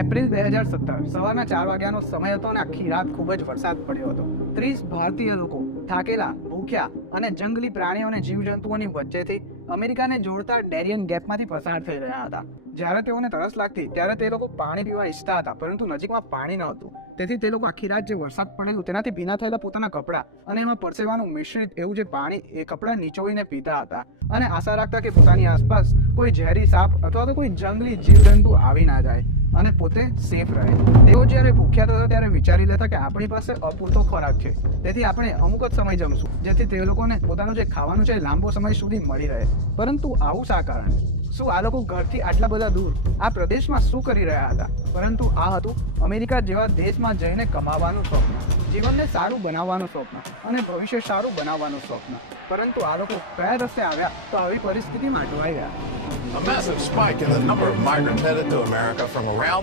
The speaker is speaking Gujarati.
એપ્રિલ 2017 સવારના 4 વાગ્યાનો સમય હતો અને આખી રાત ખૂબ જ વરસાદ પડ્યો હતો. 30 ભારતીય લોકો થાકેલા, ભૂખ્યા અને જંગલી પ્રાણીઓ અને જીવજંતુઓની વચ્ચેથી અમેરિકાને જોડતા ડેરિયન ગેપમાંથી પસાર થઈ રહ્યા હતા. જ્યારે તેઓને તરસ લાગતી ત્યારે તે લોકો પાણી પીવા ઈચ્છતા હતા, પરંતુ નજીકમાં પાણી ન હતું. તેથી તે લોકો આખી રાત જે વરસાદ પડેલું તેનાથી ભીના થયેલા પોતાના કપડાં અને એમાં પરસેવાનું મિશ્રિત એવું જે પાણી એ કપડાં નીચોવીને પીતા હતા અને આશા રાખતા કે પોતાની આસપાસ કોઈ ઝેરી સાપ અથવા તો કોઈ જંગલી જીવજંતુ આવી ના જાય અને પોતે સેફ રહે. તેઓ જ્યારે ભૂખ્યા થતા ત્યારે વિચારી લેતા કે આપણી પાસે અપૂરતો ખોરાક છે, તેથી આપણે અમુક જ સમય જમશું, જેથી તે લોકોને પોતાનું જે ખાવાનું છે લાંબો સમય સુધી મળી રહે. પરંતુ આવું શા કારણે? શું આ લોકો ઘરથી આટલા બધા દૂર આ પ્રદેશમાં શું કરી રહ્યા હતા? પરંતુ આ હતું અમેરિકા જેવા દેશમાં જઈને કમાવાનું સ્વપ્ન, જીવનને સારું બનાવવાનું સ્વપ્ન અને ભવિષ્ય સારું બનાવવાનું સ્વપ્ન. પરંતુ આ લોકો કયા રસ્તે આવ્યા તો આવી પરિસ્થિતિમાં અટવાઈ ગયા. A massive spike in the number of migrants headed to America from around